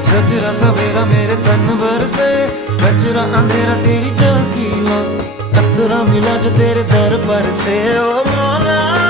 सजरा सवेरा मेरे तन भर से, कचरा अंधेरा तेरी झांकी ला, कतरा मिला जो तेरे दर पर से। ओ मौला